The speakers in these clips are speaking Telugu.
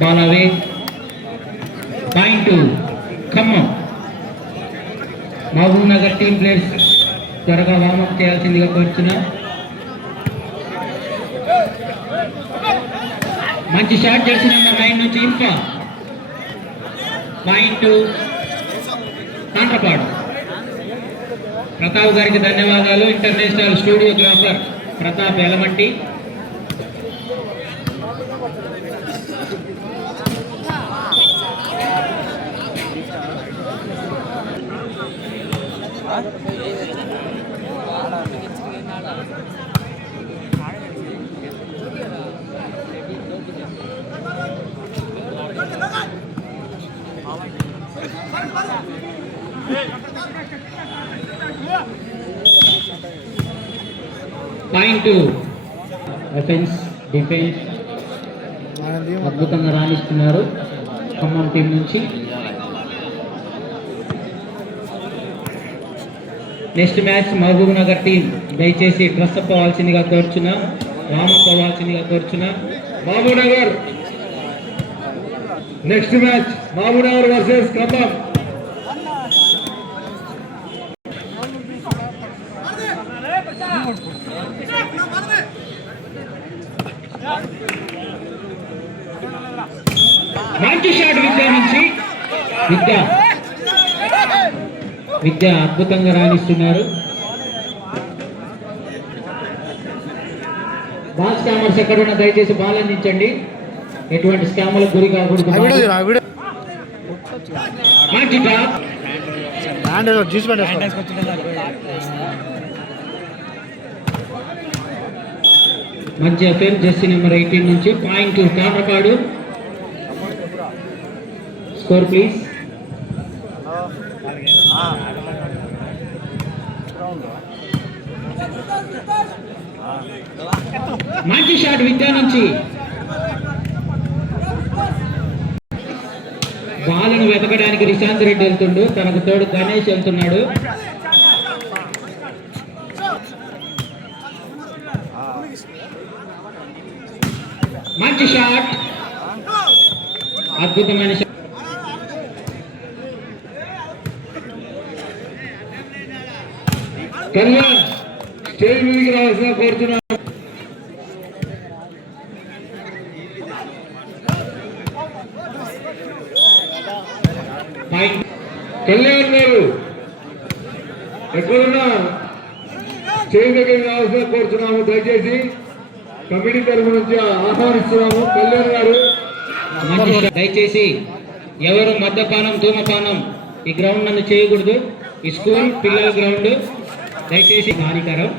Ball away. Point Khammam. Mahabubnagar team players త్వరగా వార్మప్ చేయాల్సిందిగా కోరుచున్నా. మంచి షాట్ జెర్సీ నెంబర్ 9 నుంచి ఇన్ఫా. పాయింట్ కాంట్రపాడు. ప్రతాప్ గారికి ధన్యవాదాలు. International studiographer Pratap Elamanti. Point offence defence అద్భుతంగా రాణిస్తున్నారు ఖమ్మం టీం నుంచి. Next match Mahabubnagar team దయచేసి డ్రెస్ అప్ అవ్వాల్సిందిగా కోరుచున్నా, వామప్ అవ్వాల్సిందిగా కోరుచున్నా. Mahabubnagar next match Mahabubnagar versus Khammam. మంచి షాట్ విద్య నుంచి. విద్య అద్భుతంగా రాణిస్తున్నారు. బాల్ స్కామర్స్ ఎక్కడున్నా దయచేసి బాల్ అందించండి. ఎటువంటి స్కాములకు గురి కాకూడదు. మంచి డ్రాప్. మంచి అఫేర్ జెర్సీ నెంబర్ 18 నుంచి. పాయింట్ కాంట్రపాడు. Score please. మంచి షాట్ విద్యా నుంచి. బాలను వెతకడానికి రిశాంత్ రెడ్డి వెళ్తుండు, తనకు తోడు గణేష్ వెళ్తున్నాడు. మంచి షాట్, అద్భుతమైన షాట్. కళ్యాణ్ స్టేజ్ మీదకి రావాల్సిన కోరుతున్నాను. కళ్యాణ్ గారు ఎక్కడున్నా స్టేజ్ దగ్గరికి రావాల్సిన కోరుతున్నాము. దయచేసి కమిటీ తరఫు నుంచి ఆహ్వానిస్తున్నాము. కళ్యాణ్ గారు దయచేసి ఎవరు మద్యపానం ధూమపానం ఈ గ్రౌండ్ నందు చేయకూడదు. ఈ స్కూల్ పిల్లల గ్రౌండ్, దయచేసి హానికరం.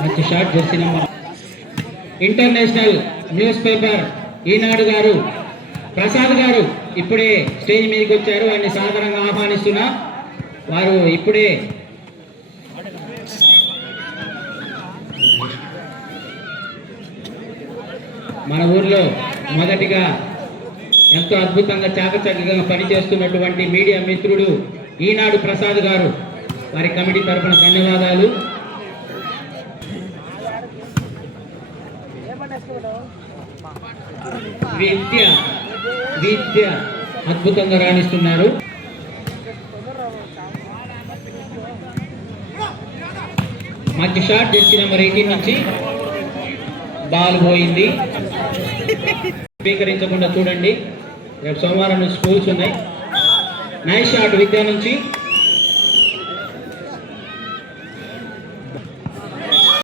మంచి shot jersey number. International newspaper Eenadu గారు ప్రసాద్ గారు ఇప్పుడే స్టేజ్ మీదకి వచ్చారు. వారిని సాధారణంగా ఆహ్వానిస్తున్నా. వారు ఇప్పుడే మన ఊర్లో మొదటిగా ఎంతో అద్భుతంగా చాకచక్యంగా పనిచేస్తున్నటువంటి మీడియా మిత్రుడు ఈనాడు ప్రసాద్ గారు, వారి కమిటీ తరఫున ధన్యవాదాలు. విద్య అద్భుతంగా రాణిస్తున్నారు. మంచి షాట్ జెర్సీ నెంబర్ 18 నుంచి. బాల్ పోయింది. స్వీకరించకుండా చూడండి, రేపు సోమవారం నుంచి స్కూల్స్ ఉన్నాయి. నైస్ షాట్ విద్య నుంచి.